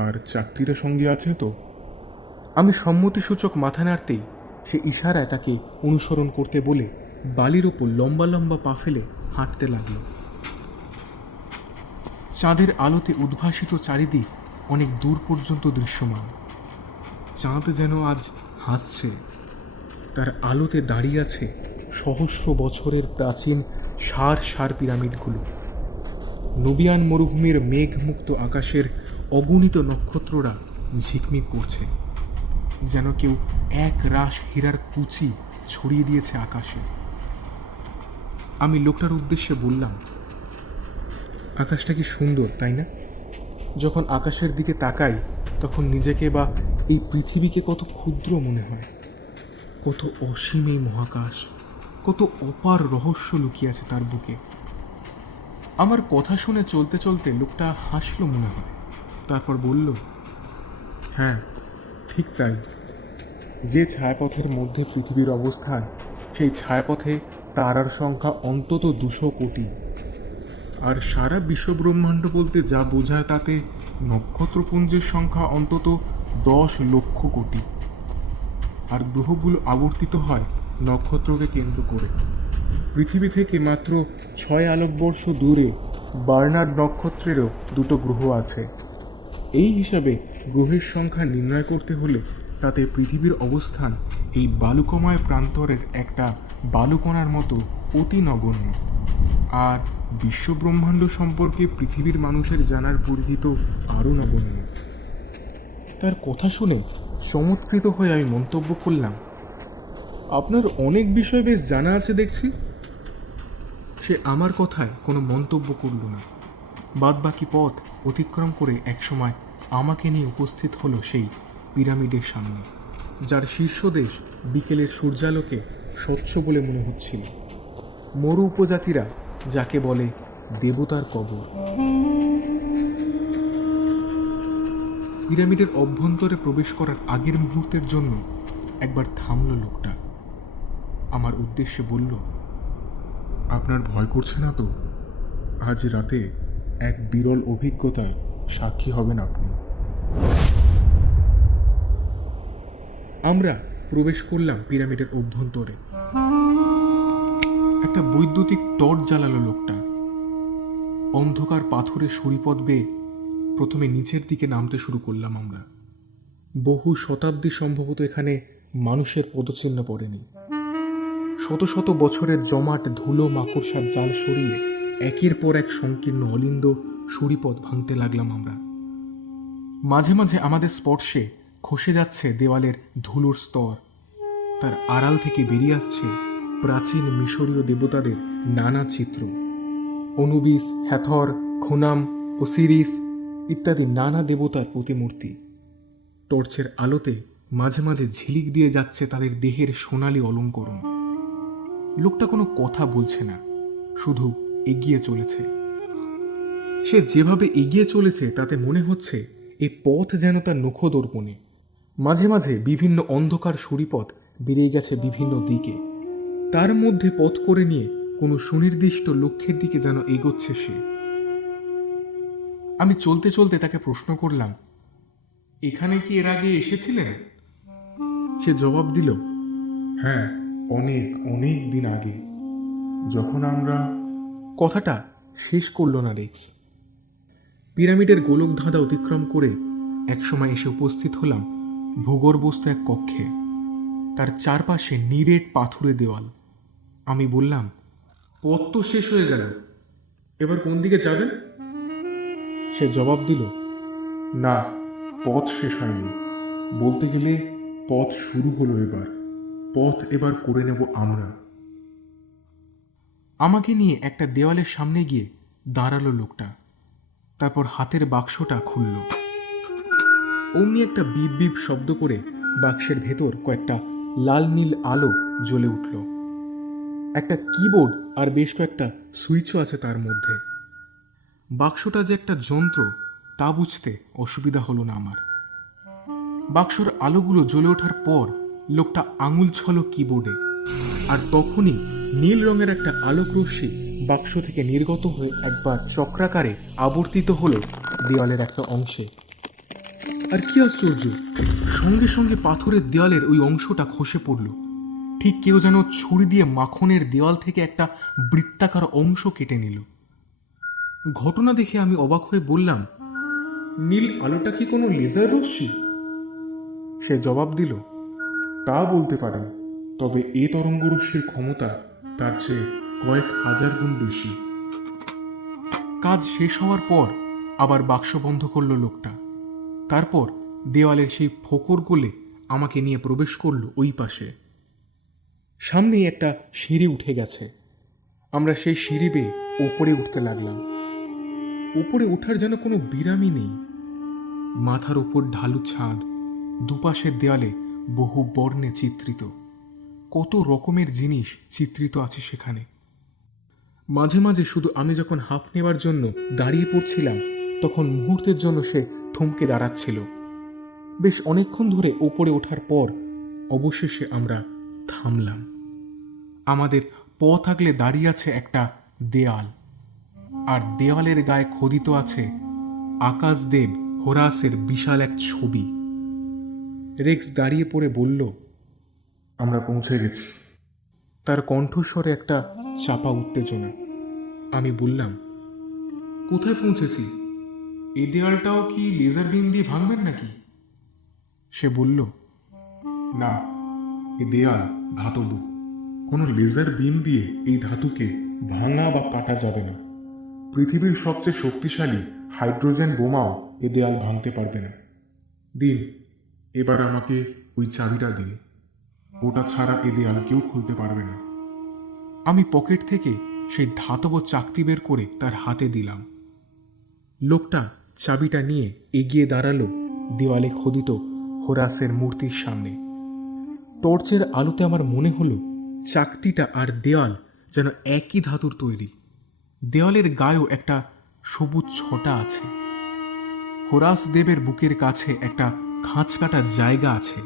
আর চাকতিটা সঙ্গে আছে তো? আমি সম্মতিসূচক মাথা নাড়তেই সে ইশারায় তাকে অনুসরণ করতে বলে বালির ওপর লম্বা লম্বা পা ফেলে হাঁটতে লাগল। চাঁদের আলোতে উদ্ভাসিত চারিদিক অনেক দূর পর্যন্ত দৃশ্যমান। চাঁদ যেন আজ হাসছে। তার আলোতে দাঁড়িয়ে আছে সহস্র বছরের প্রাচীন সার সার পিরামিডগুলো। নুবিয়ান মরুভূমির মেঘমুক্ত আকাশের অগণিত নক্ষত্ররা ঝিকমিক করছে, যেন কেউ এক রাশ হীরার কুচি ছড়িয়ে দিয়েছে আকাশে। আমি লোকটার উদ্দেশ্যে বললাম, আকাশটা কি সুন্দর, তাই না? যখন আকাশের দিকে তাকাই তখন নিজেকে বা এই পৃথিবীকে কত ক্ষুদ্র মনে হয়। কত অসীম এই মহাকাশ, কত অপার রহস্য লুকিয়ে আছে তার বুকে। আমার কথা শুনে চলতে চলতে লোকটা হাসলো মনে হয়, তারপর বলল, হ্যাঁ, ঠিক তাই। যে ছায়াপথের মধ্যে পৃথিবীর অবস্থান, সেই ছায়াপথে তারার সংখ্যা অন্তত 200 কোটি। আর সারা বিশ্বব্রহ্মাণ্ড বলতে যা বোঝায় তাতে নক্ষত্রপুঞ্জের সংখ্যা অন্তত 10 লক্ষ কোটি। আর গ্রহগুলো আবর্তিত হয় নক্ষত্রকে কেন্দ্র করে। পৃথিবী থেকে মাত্র 6 আলোকবর্ষ দূরে বার্নার্ড নক্ষত্রেরও 2টো গ্রহ আছে। এই হিসাবে গ্রহের সংখ্যা নির্ণয় করতে হলে তাতে পৃথিবীর অবস্থান এই বালুকময় প্রান্তরের একটা বালুকণার মতো অতি নগণ্য। আর বিশ্বব্রহ্মাণ্ড সম্পর্কে পৃথিবীর মানুষের জানার পরিধি তো আরও নগণ্য। তার কথা শুনে চমৎকৃত হয়ে আমি মন্তব্য করলাম, আপনার অনেক বিষয় বেশ জানা আছে দেখছি। সে আমার কথায় কোনো মন্তব্য করল না। বাদবাকি পথ অতিক্রম করে একসময় আমাকে নিয়ে উপস্থিত হলো সেই পিরামিডের সামনে, যার শীর্ষদেশ বিকেলের সূর্যালোকে স্বচ্ছ বলে মনে হচ্ছিল। মরু উপজাতিরা যাকে বলে দেবতার কবর। পিরামিডের অভ্যন্তরে প্রবেশ করার আগের মুহূর্তের জন্য একবার থামল লোকটা। আমার উদ্দেশ্যে বলল, আপনার ভয় করছে না তো? আজ রাতে এক বিরল অভিজ্ঞতার সাক্ষী হবেন আপনি। আমরা প্রবেশ করলাম পিরামিডের অভ্যন্তরে। একটা বৈদ্যুতিক টর্চ জ্বালালো লোকটা। অন্ধকার পাথরের সরিপথ বেয়ে প্রথমে নিচের দিকে নামতে শুরু করলাম আমরা। বহু শতাব্দী সম্ভবত এখানে মানুষের পদচিহ্ন পড়েনি। শত শত বছরের জমাট ধুলো মাকড়সার জাল সরিয়ে একের পর এক সংকীর্ণ অলিন্দ সরিপথ ভাঙতে লাগলাম আমরা। মাঝে মাঝে আমাদের স্পর্শে খসে যাচ্ছে দেওয়ালের ধুলোর স্তর। তার আড়াল থেকে বেরিয়ে আসছে প্রাচীন মিশরীয় দেবতাদের নানা চিত্র। অনুবিস, হ্যাথর, খুনাম, ওসিরিস ইত্যাদি নানা দেবতার প্রতিমূর্তি। টর্চের আলোতে মাঝে মাঝে ঝিলিক দিয়ে যাচ্ছে তাদের দেহের সোনালি অলঙ্করণ। লোকটা কোনো কথা বলছে না, শুধু এগিয়ে চলেছে। সে যেভাবে এগিয়ে চলেছে তাতে মনে হচ্ছে এই পথ যেন তার নখদর্পণে। মাঝে মাঝে বিভিন্ন অন্ধকার সরিপথ বেরিয়ে গেছে বিভিন্ন দিকে। তার মধ্যে পথ করে নিয়ে কোনো সুনির্দিষ্ট লক্ষ্যের দিকে যেন এগোচ্ছে সে। আমি চলতে চলতে তাকে প্রশ্ন করলাম, এখানে কি এর আগে এসেছিলেন? সে জবাব দিল, হ্যাঁ, অনেক অনেক দিন আগে, যখন আমরা... কথাটা শেষ করল না রেক্স। পিরামিডের গোলক ধাঁধা অতিক্রম করে একসময় এসে উপস্থিত হলাম ভূগর্ভস্থ এক কক্ষে। তার চারপাশে নিরেট পাথুরে দেওয়াল। আমি বললাম, পথ তো শেষ হয়ে গেল, এবার কোন দিকে যাবেন? সে জবাব দিল, না, পথ শেষ হয়নি। বলতে গেলে পথ শুরু হলো এবার। পথ এবার করে নেব আমরা। আমাকে নিয়ে একটা দেওয়ালের সামনে গিয়ে দাঁড়ালো লোকটা। তারপর হাতের বাক্সটা খুলল। অমনি একটা বিপ বিপ শব্দ করে বাক্সের ভেতর কয়েকটা লাল নীল আলো জ্বলে উঠল। একটা কিবোর্ড আর বেশ কয়েকটা সুইচও আছে তার মধ্যে। বাক্সটা যে একটা যন্ত্র তা বুঝতে অসুবিধা হলো না আমার। বাক্সর আলোগুলো জ্বলে ওঠার পর লোকটা আঙুল ছল কিবোর্ডে, আর তখনই নীল রঙের একটা আলোক রশ্মি বাক্স থেকে নির্গত হয়ে একবার চক্রাকারে আবর্তিত হলো দেওয়ালের একটা অংশে। আর কি আশ্চর্য, সঙ্গে সঙ্গে পাথরের দেওয়ালের ওই অংশটা খসে পড়ল। ঠিক কেউ যেন ছুরি দিয়ে মাখনের দেওয়াল থেকে একটা বৃত্তাকার অংশ কেটে নিল। ঘটনা দেখে আমি অবাক হয়ে বললাম, নীল আলোটা কি কোনো লেজার রশ্মি? সে জবাব দিল, তা বলতে পারেন, তবে এ তরঙ্গরশ্মির ক্ষমতা তার চেয়ে কয়েক হাজার গুণ বেশি। কাজ শেষ হওয়ার পর আবার বাক্স বন্ধ করলো লোকটা। তারপর দেওয়ালের সেই ফোকর গোলে আমাকে নিয়ে প্রবেশ করলো ওই পাশে। সামনেই একটা সিঁড়ি উঠে গেছে। আমরা সেই সিঁড়ি বেয়ে ওপরে উঠতে লাগলাম। উপরে ওঠার যেন কোনো বিরামই নেই। মাথার উপর ঢালু ছাদ, দুপাশের দেওয়ালে বহু বর্ণে চিত্রিত। কত রকমের জিনিস চিত্রিত আছে সেখানে। মাঝে মাঝে শুধু আমি যখন হাঁফ নেবার জন্য দাঁড়িয়ে পড়ছিলাম, তখন মুহূর্তের জন্য সে থমকে দাঁড়াচ্ছিল। বেশ অনেকক্ষণ ধরে ওপরে ওঠার পর অবশেষে আমরা থামলাম। আমাদের পথ আগলে দাঁড়িয়ে আছে একটা দেয়াল, আর দেওয়ালের গায়ে খোদিত আছে আকাশদেব হোরাসের বিশাল এক ছবি। রেক্স দাঁড়িয়ে পড়ে বলল, আমরা পৌঁছে গেছি। তার কণ্ঠস্বরে একটা চাপা উত্তেজনা। আমি বললাম, কোথায় পৌঁছেছি? এই দেওয়ালটাও কি লেজার বিম দিয়ে ভাঙবেন নাকি? সে বলল, না, এ দেয়াল ধাতব। কোনো লেজার বিম দিয়ে এই ধাতুকে ভাঙা বা কাটা যাবে না। পৃথিবীর সবচেয়ে শক্তিশালী হাইড্রোজেন বোমাও এ দেয়াল ভাঙতে পারবে না। দিন, এবার আমাকে ওই চাবিটা দিন। ওটা ছাড়া এ দেয়াল কেউ খুলতে পারবে না। আমি পকেট থেকে সেই ধাতব চাকতি বের করে তার হাতে দিলাম। লোকটা চাবিটা নিয়ে এগিয়ে দাঁড়ালো দেওয়ালে খোদিত হোরাসের মূর্তির সামনে। টর্চের আলোতে আমার মনে হলো চাকতিটা আর দেওয়াল যেন একই ধাতুর তৈরি। দেওয়ালের গায়েও একটা সবুজ ছটা আছে। হোরাস দেবের বুকের কাছে একটা খাঁচ কাটা জায়গা আছে।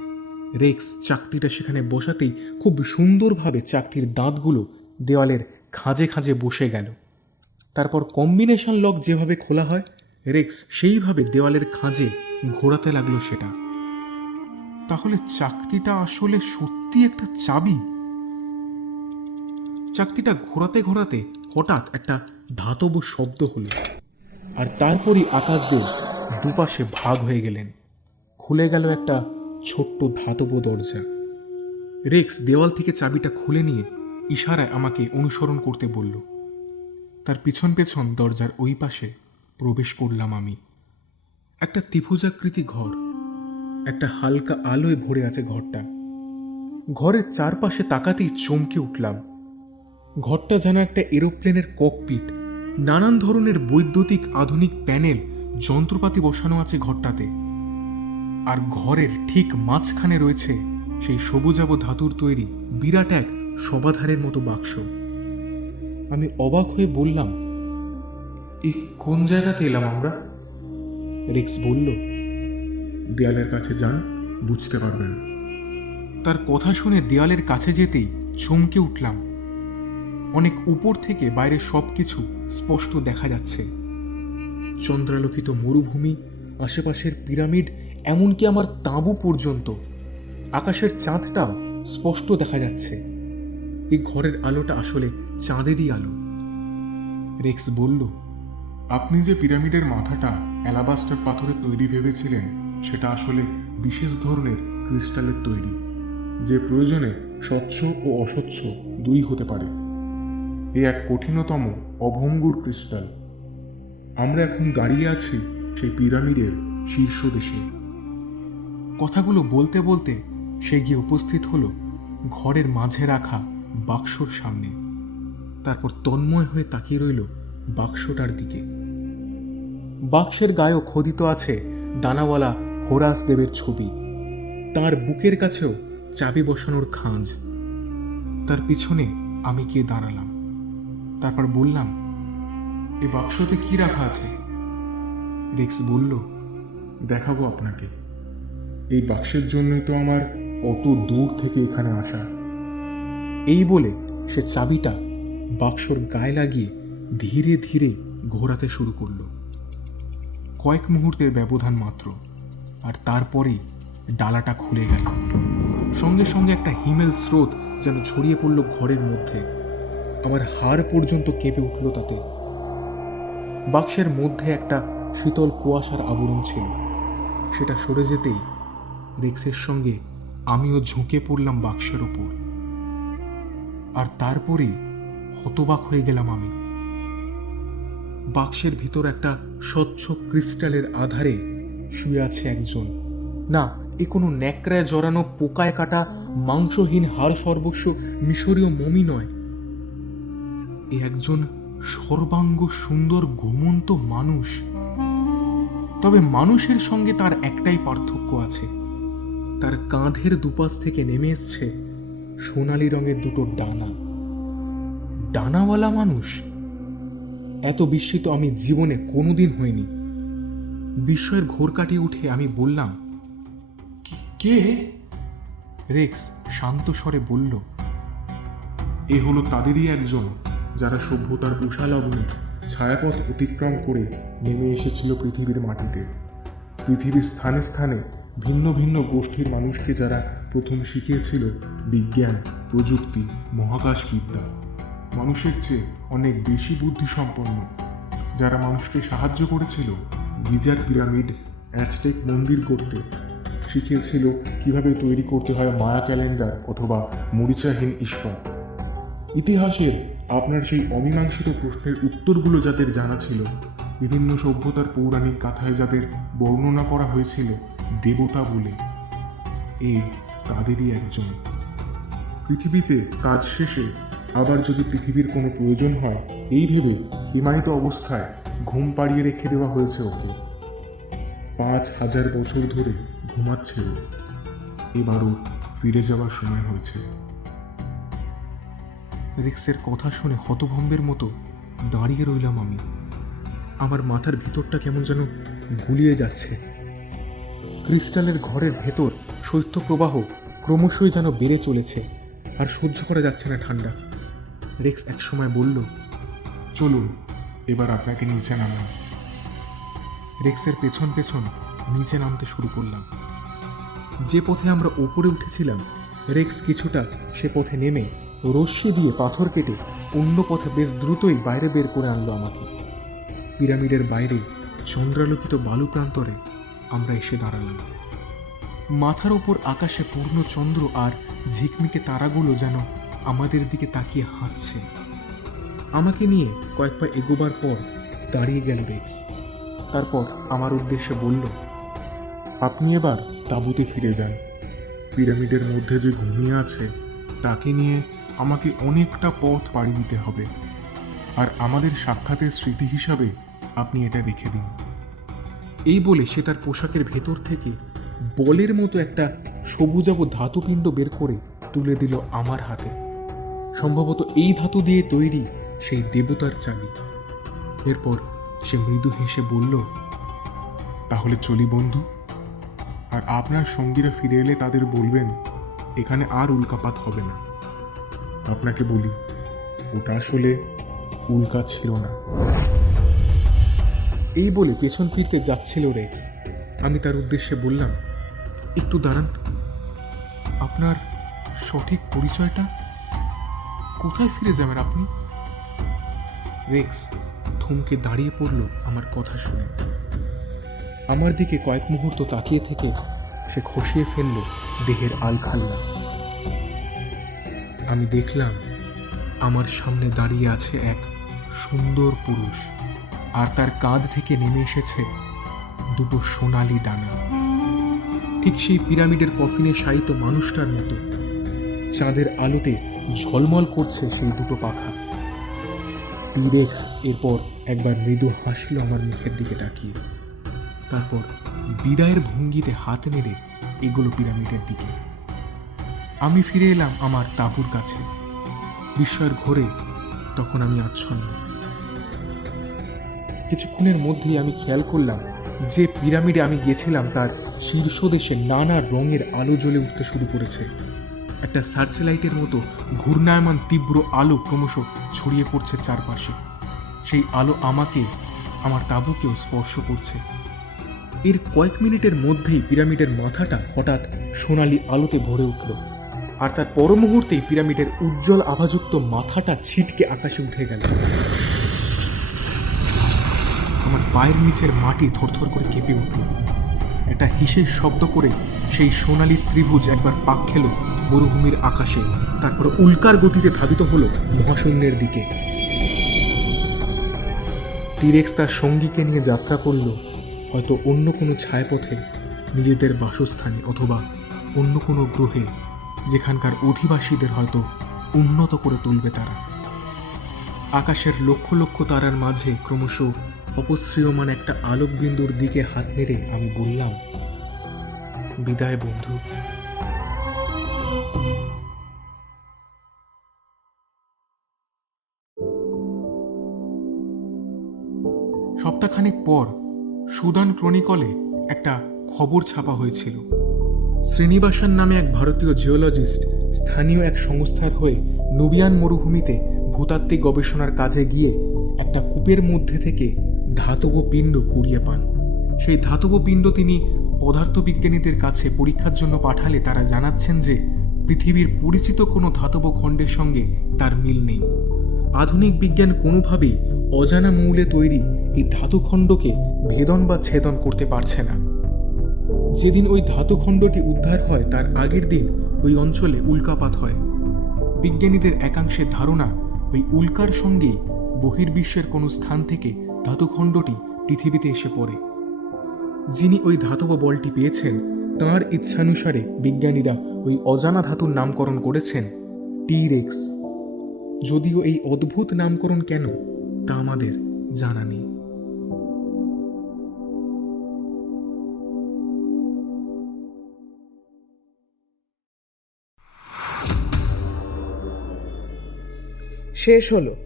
রেক্স চাকতিটা সেখানে বসাতেই খুব সুন্দরভাবে চাকতির দাঁতগুলো দেওয়ালের খাঁজে খাঁজে বসে গেল। তারপর কম্বিনেশন লক যেভাবে খোলা হয়, রেক্স সেইভাবে দেওয়ালের খাঁজে ঘোরাতে লাগলো সেটা। তাহলে চাকতিটা আসলে সত্যি একটা চাবি। চাকতিটা ঘোরাতে ঘোরাতে হঠাৎ একটা ধাতব শব্দ হলো, আর তারপরই আকাশদেব দুপাশে ভাগ হয়ে গেলেন। খুলে গেল একটা ছোট্ট ধাতব দরজা। রেক্স দেওয়াল থেকে চাবিটা খুলে নিয়ে ইশারায় আমাকে অনুসরণ করতে বলল। তার পিছন পেছন দরজার ওই পাশে প্রবেশ করলাম আমি। একটা ত্রিভুজাকৃতি ঘর, একটা হালকা আলোয় ভরে আছে ঘরটা। ঘরের চারপাশে তাকাতেই চমকে উঠলাম। ঘরটা যেন একটা এরোপ্লেনের ককপিট। নানান ধরনের বৈদ্যুতিক আধুনিক প্যানেল, যন্ত্রপাতি বসানো আছে ঘরটাতে। আর ঘরের ঠিক মাঝখানে রয়েছে সেই সবুজাব ধাতুর তৈরি বিরাট এক সবাধারের মতো বাক্স। আমি অবাক হয়ে বললাম, এই কোন জায়গাতে এলাম আমরা? রেক্স বলল, দেয়ালের কাছে যান, বুঝতে পারবেন। তার কথা শুনে দেওয়ালের কাছে যেতেই চমকে উঠলাম। অনেক উপর থেকে বাইরে সবকিছু স্পষ্ট দেখা যাচ্ছে। চন্দ্রালোকিত মরুভূমি, আশেপাশের পিরামিড, এমনকি আমার তাঁবু পর্যন্ত। আকাশের চাঁদটাও স্পষ্ট দেখা যাচ্ছে। এই ঘরের আলোটা আসলে চাঁদেরই আলো। রেক্স বলল, আপনি যে পিরামিডের মাথাটা অ্যালাবাস্টার পাথরের তৈরি ভেবেছিলেন, সেটা আসলে বিশেষ ধরনের ক্রিস্টালের তৈরি, যে প্রয়োজনে স্বচ্ছ ও অস্বচ্ছ দুই হতে পারে। এ এক কঠিনতম অভঙ্গুর ক্রিস্টাল। আমরা এখন দাঁড়িয়ে আছি সেই পিরামিডের শীর্ষদেশে। কথাগুলো বলতে বলতে সে গিয়ে উপস্থিত হলো ঘরের মাঝে রাখা বাক্সর সামনে। তারপর তন্ময় হয়ে তাকিয়ে রইল বাক্সটার দিকে। বাক্সের গায়েও খোদিত আছে দানাওয়ালা হোরাস দেবের ছবি। তার বুকের কাছেও চাবি বসানোর খাঁজ। তার পিছনে আমি গিয়ে দাঁড়ালাম। তারপর বললাম, এ বাক্সতে কি রাখা আছে? রেক্স বলল, দেখাবো আপনাকে। এই বাক্সের জন্যই তো আমার অত দূর থেকে এখানে আসা। এই বলে সে চাবিটা বাক্সর গায়ে লাগিয়ে ধীরে ধীরে ঘোরাতে শুরু করল। কয়েক মুহূর্তের ব্যবধান মাত্র, আর তারপরেই ডালাটা খুলে গেল। সঙ্গে সঙ্গে একটা হিমেল স্রোত যেন ছড়িয়ে পড়ল ঘরের মধ্যে। আমার হাড় পর্যন্ত কেঁপে উঠল তাতে। বাক্সের মধ্যে একটা শীতল কুয়াশার আবরণ ছিল। সেটা সরে যেতেই রেক্সের সঙ্গে আমিও ঝুঁকে পড়লাম বাক্সের ওপর। আর তারপরেই হতবাক হয়ে গেলাম আমি। বাক্সের ভিতর একটা স্বচ্ছ ক্রিস্টালের আধারে শুয়ে আছে একজন। না, এ কোনো ন্যাকড়ায় জড়ানো পোকায় কাটা মাংসহীন হাড় সর্বস্ব মিশরীয় মমি নয়। এ একজন সর্বাঙ্গ সুন্দর ঘুমন্ত মানুষ। তবে মানুষের সঙ্গে তার একটাই পার্থক্য আছে, তার কাঁধের দুপাশ থেকে নেমে এসছে সোনালি রঙের দুটো ডানা। ডানাওয়ালা মানুষ। এত বিস্মিত আমি জীবনে কোনোদিন হইনি। বিস্ময়ের ঘোর কাটিয়ে উঠে আমি বললাম, কে? রেক্স শান্ত স্বরে বলল, এ হলো তাদেরই একজন যারা সভ্যতার উষালগ্নে ছায়াপথ অতিক্রম করে নেমে এসেছিল পৃথিবীর মাটিতে। পৃথিবীর স্থানে স্থানে ভিন্ন ভিন্ন গোষ্ঠীর মানুষকে যারা প্রথম শিখিয়েছিল বিজ্ঞান, প্রযুক্তি, মহাকাশবিদ্যা। মানুষের চেয়ে অনেক বেশি বুদ্ধিসম্পন্ন, যারা মানুষকে সাহায্য করেছিল গিজার পিরামিড, অ্যাজটেক মন্দির করতে, শিখিয়েছিল কিভাবে তৈরি করতে হয় মায়া ক্যালেন্ডার অথবা মরিচাহীন ইস্পাত। ইতিহাসের আপনার সেই অমীমাংসিত প্রশ্নের উত্তরগুলো যাদের জানা ছিল, বিভিন্ন সভ্যতার পৌরাণিক গাথায় যাদের বর্ণনা করা হয়েছিল দেবতা বলে, এ তাদেরই একজন। পৃথিবীতে কাজ শেষে আবার যদি পৃথিবীর কোনো প্রয়োজন হয় এই ভেবে হিমায়িত অবস্থায় ঘুম পাড়িয়ে রেখে দেওয়া হয়েছে ওকে। 5,000 বছর ধরে ঘুমাচ্ছে ও। এবারও ফিরে যাওয়ার সময় হয়েছে। রিক্সের কথা শুনে হতভম্বের মতো দাঁড়িয়ে রইলাম আমি। আমার মাথার ভিতরটা কেমন যেন গুলিয়ে যাচ্ছে। ক্রিস্টালের ঘরের ভেতর শৈত্যপ্রবাহ ক্রমশই যেন বেড়ে চলেছে, আর সহ্য করা যাচ্ছে না ঠান্ডা। রিক্স একসময় বলল, চলুন এবার আপনাকে নিচে নামান। রিক্সের পেছন পেছন নিচে নামতে শুরু করলাম। যে পথে আমরা উপরে উঠেছিলাম, রেক্স কিছুটা সে পথে নেমে রশ্মি দিয়ে পাথর কেটে অন্য পথে বেশ দ্রুতই বাইরে বের করে আনলো আমাকে। পিরামিডের বাইরে চন্দ্রালোকিত বালু প্রান্তরে আমরা এসে দাঁড়ালাম। মাথার ওপর আকাশে পূর্ণ চন্দ্র আর ঝিকমিকে তারাগুলো যেন আমাদের দিকে তাকিয়ে হাসছে। আমাকে নিয়ে কয়েক পা এগোবার পর দাঁড়িয়ে গেল রেক্স। তারপর আমার উদ্দেশ্যে বলল, আপনি এবার তাঁবুতে ফিরে যান। পিরামিডের মধ্যে যে ঘুমিয়ে আছে তাকে নিয়ে আমাকে অনেকটা পথ পাড়ি দিতে হবে, আর আমাদের সাক্ষাতের স্মৃতি হিসাবে আপনি এটা রেখে দিন। এই বলে সে তার পোশাকের ভেতর থেকে বলের মতো একটা সবুজাব ধাতুপিণ্ড বের করে তুলে দিল আমার হাতে। সম্ভবত এই ধাতু দিয়ে তৈরি সেই দেবতার চাবি। এরপর সে মৃদু হেসে বলল, তাহলে চলি বন্ধু। আর আপনার সঙ্গীরা ফিরে এলে তাদের বলবেন এখানে আর উল্কাপাত হবে না। আপনাকে বলি, ওটা আসলে উল্কা ছিল না। এই বলে পেছন ফিরতে যাচ্ছিল রেক্স। আমি তার উদ্দেশ্যে বললাম, একটু দাঁড়ান, আপনার সঠিক পরিচয়টা? কোথায় ফিরে যাবেন আপনি? রেক্স থমকে দাঁড়িয়ে পড়ল আমার কথা শুনে। আমার দিকে কয়েক মুহূর্ত তাকিয়ে থেকে সে খসিয়ে ফেলল দেহের আলখাল্লা। আমি দেখলাম আমার সামনে দাঁড়িয়ে আছে এক সুন্দর পুরুষ, আর তার কাঁধ থেকে নেমে এসেছে দুটো সোনালি ডানা, ঠিক সেই পিরামিডের কফিনে শায়িত মানুষটার মতো। চাঁদের আলোতে ঝলমল করছে সেই দুটো পাখা। টি-রেক্স এরপর একবার মৃদু হাসল আমার মুখের দিকে তাকিয়ে, তারপর বিদায়ের ভঙ্গিতে হাত নেড়ে এগুলো পিরামিডের দিকে। আমি ফিরে এলাম আমার তাঁবুর কাছে। বিস্ময়ের ঘোরে তখন আমি আচ্ছন্ন। কিছুক্ষণের মধ্যেই আমি খেয়াল করলাম যে পিরামিডে আমি গেছিলাম তার শীর্ষদেশে নানা রঙের আলো জ্বলে উঠতে শুরু করেছে। একটা সার্চলাইটের মতো ঘূর্ণায়মান তীব্র আলো ক্রমশ ছড়িয়ে পড়ছে চারপাশে। সেই আলো আমাকে, আমার তাঁবুকেও স্পর্শ করছে। এর কয়েক মিনিটের মধ্যেই পিরামিডের মাথাটা হঠাৎ সোনালি আলোতে ভরে উঠল, আর তার পর মুহূর্তেই পিরামিডের উজ্জ্বল আভাযুক্ত মাথাটা ছিটকে আকাশে উঠে গেল। আমার পায়ের নিচের মাটি থরথর করে কেঁপে উঠল। একটা হিসের শব্দ করে সেই সোনালি ত্রিভুজ একবার পাক খেল মরুভূমির আকাশে, তারপর উল্কার গতিতে ধাবিত হলো মহাশূন্যের দিকে। টি-রেক্স তার সঙ্গীকে নিয়ে যাত্রা করল হয়তো অন্য কোনো ছায়াপথে, নিজেদের বাসস্থানে, অথবা অন্য কোনো গ্রহে যেখানকার অধিবাসীদের হয়তো উন্নত করে তুলবে তারা। আকাশের লক্ষ লক্ষ তারার মাঝে ক্রমশ অপসৃয়মান একটা আলোকবিন্দুর দিকে হাত নেড়ে আমি বললাম, বিদায় বন্ধু। সপ্তাহখানেক পর সুদান ক্রনিকলে একটা খবর ছাপা হয়েছিল। শ্রীনিবাসন নামে এক ভারতীয় জিওলজিস্ট স্থানীয় এক সংস্থার হয়ে নুবিয়ান মরুভূমিতে ভূতাত্ত্বিক গবেষণার কাজে গিয়ে একটা কূপের মধ্যে থেকে ধাতব পিণ্ড কুড়িয়ে পান। সেই ধাতব পিণ্ড তিনি পদার্থবিজ্ঞানীদের কাছে পরীক্ষার জন্য পাঠালে তারা জানাচ্ছেন যে পৃথিবীর পরিচিত কোনো ধাতব খণ্ডের সঙ্গে তার মিল নেই। আধুনিক বিজ্ঞান কোনোভাবেই অজানা মৌলে তৈরি এই ধাতুখণ্ডকে ভেদন বা ছেদন করতে পারছে না। যেদিন ওই ধাতুখণ্ডটি উদ্ধার হয় তার আগের দিন ওই অঞ্চলে উল্কাপাত হয়। বিজ্ঞানীদের একাংশের ধারণা ওই উল্কার সঙ্গেই বহির্বিশ্বের কোনো স্থান থেকে ধাতুখণ্ডটি পৃথিবীতে এসে পড়ে। যিনি ওই ধাতব বলটি পেয়েছেন তাঁর ইচ্ছানুসারে বিজ্ঞানীরা ওই অজানা ধাতুর নামকরণ করেছেন টি-রেক্স। যদিও এই অদ্ভুত নামকরণ কেন তা আমাদের জানা নেই। শেষ হলো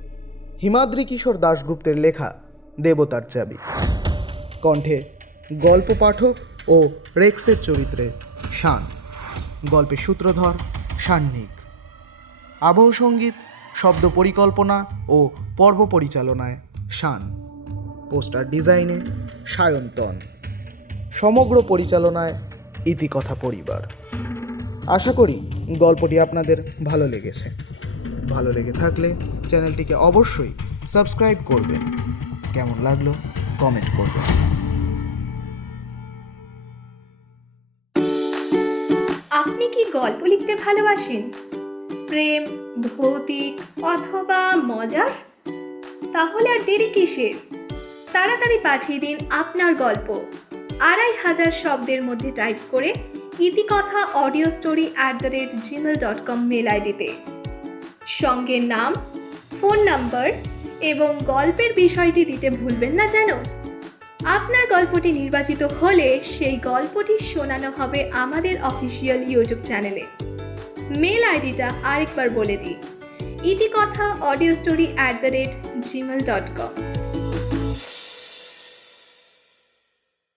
হিমাদ্রি কিশোর দাশগুপ্তের লেখা দেবতার চাবি। কণ্ঠে গল্প পাঠক ও রেক্সের চরিত্রে শান, গল্পের সূত্রধর সান্নিক, আবহ সঙ্গীত, শব্দ পরিকল্পনা ও পর্ব পরিচালনায় শান, পোস্টার ডিজাইনে সায়ন্তন, সমগ্র পরিচালনায় ইতিকথা পরিবার। আশা করি গল্পটি আপনাদের ভালো লেগেছে। ভালো লেগে থাকলে চ্যানেলটিকে অবশ্যই সাবস্ক্রাইব করবেন। কেমন লাগলো কমেন্ট করবেন। আপনি কি গল্প লিখতে ভালোবাসেন? প্রেম, ভৌতিক অথবা মজার? তাহলে আর দেরি কিসের? তাড়াতাড়ি পাঠিয়ে দিন আপনার গল্প 2500 শব্দের মধ্যে টাইপ করে ইতিকথা অডিও স্টোরি @gmail.com মেল আইডিতে। সঙ্গে নাম, ফোন নাম্বার এবং গল্পের বিষয়টি দিতে ভুলবেন না যেন। আপনার গল্পটি নির্বাচিত হলে সেই গল্পটি শোনানো হবে আমাদের অফিসিয়াল ইউটিউব চ্যানেলে। মেল আইডিটা আরেকবার বলে দিই, ইতিকথা অডিও স্টোরি @gmail.com।